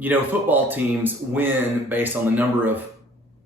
Football teams win based on the number of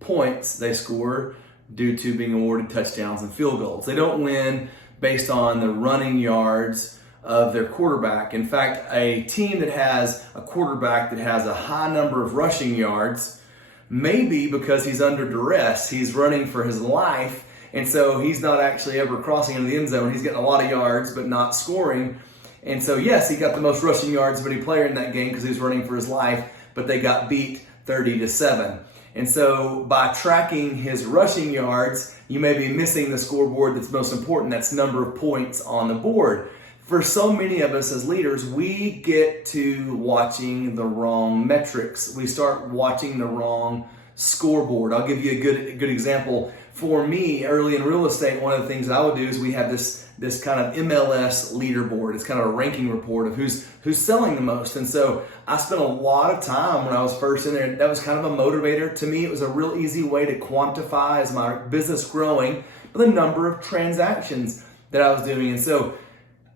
points they score due to being awarded touchdowns and field goals. They don't win based on the running yards of their quarterback. In fact, a team that has a quarterback that has a high number of rushing yards, maybe because he's under duress, he's running for his life, and so he's not actually ever crossing into the end zone. He's getting a lot of yards, but not scoring. And so, yes, he got the most rushing yards of any player in that game because he was running for his life, but they got beat 30-7. And so by tracking his rushing yards, you may be missing the scoreboard that's most important. That's number of points on the board. For so many of us as leaders, we get to watching the wrong metrics. We start watching the wrong scoreboard. I'll give you a good example. For me, early in real estate, one of the things I would do is we have this kind of MLS leaderboard. It's kind of a ranking report of who's selling the most. And so I spent a lot of time when I was first in there. That was kind of a motivator to me. It was a real easy way to quantify, as my business growing, the number of transactions that I was doing. And so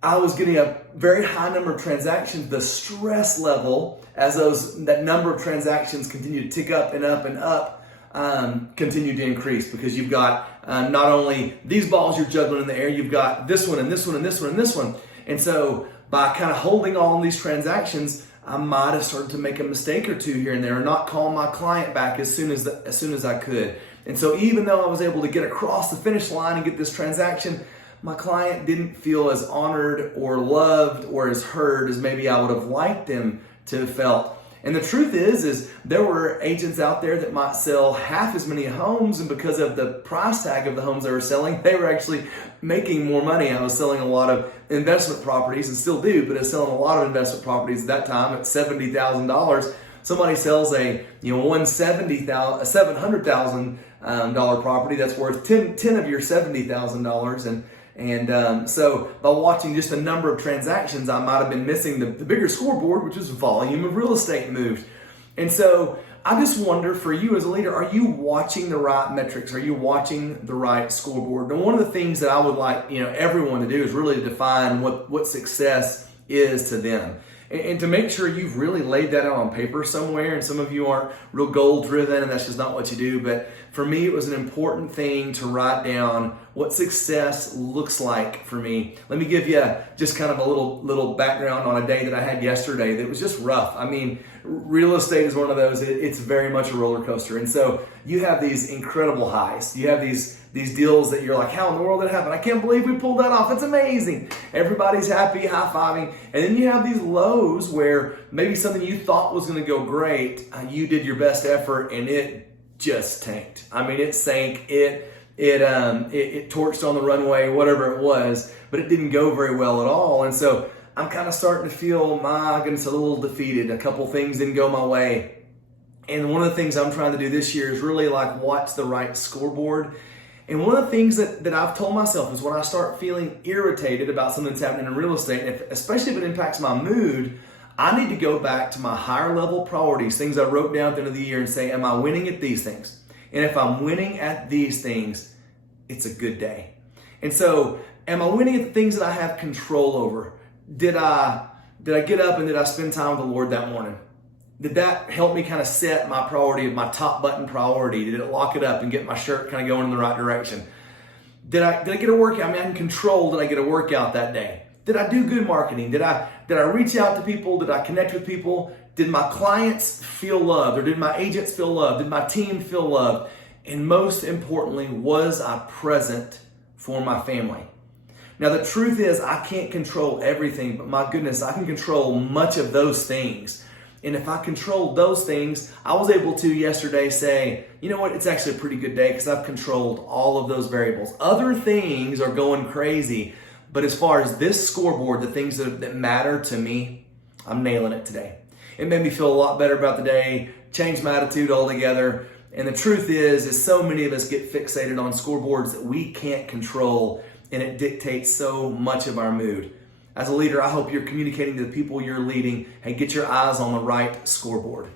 I was getting a very high number of transactions. The stress level as that number of transactions continue to tick up and up and up continue to increase, because you've got not only these balls you're juggling in the air, you've got this one and this one and this one and this one. And so by kind of holding all of these transactions, I might have started to make a mistake or two here and there, or not call my client back as soon as I could. And so even though I was able to get across the finish line and get this transaction, my client didn't feel as honored or loved or as heard as maybe I would have liked them to have felt. And the truth is there were agents out there that might sell half as many homes, and because of the price tag of the homes they were selling, they were actually making more money. I was selling a lot of investment properties, and still do, but I was selling a lot of investment properties at that time at $70,000. Somebody sells a $700,000 property that's worth 10 of your $70,000, and so by watching just a number of transactions, I might have been missing the bigger scoreboard, which is volume of real estate moved. And so I just wonder, for you as a leader, are you watching the right metrics? Are you watching the right scoreboard? And one of the things that I would like everyone to do is really define what success is to them. And to make sure you've really laid that out on paper somewhere. And some of you aren't real goal driven, and that's just not what you do. But for me, it was an important thing to write down what success looks like for me. Let me give you just kind of a little background on a day that I had yesterday that was just rough. I mean, real estate is one of those, it's very much a roller coaster. And so you have these incredible highs. You have these deals that you're like, how in the world did it happen? I can't believe we pulled that off. It's amazing. Everybody's happy, high-fiving. And then you have these lows where maybe something you thought was going to go great, you did your best effort, and it just tanked. I mean, it sank. It torched on the runway, whatever it was, but it didn't go very well at all. And so I'm kind of starting to feel, my goodness, a little defeated. A couple things didn't go my way. And one of the things I'm trying to do this year is really watch the right scoreboard. And one of the things that I've told myself is when I start feeling irritated about something that's happening in real estate, and especially if it impacts my mood, I need to go back to my higher level priorities, things I wrote down at the end of the year, and say, am I winning at these things? And if I'm winning at these things, it's a good day. And so, am I winning at the things that I have control over? Did I get up and did I spend time with the Lord that morning? Did that help me kind of set my priority, my top button priority? Did it lock it up and get my shirt kind of going in the right direction? Did I get a workout? I mean, I can control, did I get a workout that day? Did I do good marketing? Did I reach out to people? Did I connect with people? Did my clients feel loved, or did my agents feel loved? Did my team feel loved? And most importantly, was I present for my family? Now, the truth is, I can't control everything, but my goodness, I can control much of those things. And if I controlled those things, I was able to yesterday say, you know what, it's actually a pretty good day because I've controlled all of those variables. Other things are going crazy, but as far as this scoreboard, the things that matter to me, I'm nailing it today. It made me feel a lot better about the day, changed my attitude altogether. And the truth is so many of us get fixated on scoreboards that we can't control, and it dictates so much of our mood. As a leader, I hope you're communicating to the people you're leading, hey, get your eyes on the right scoreboard.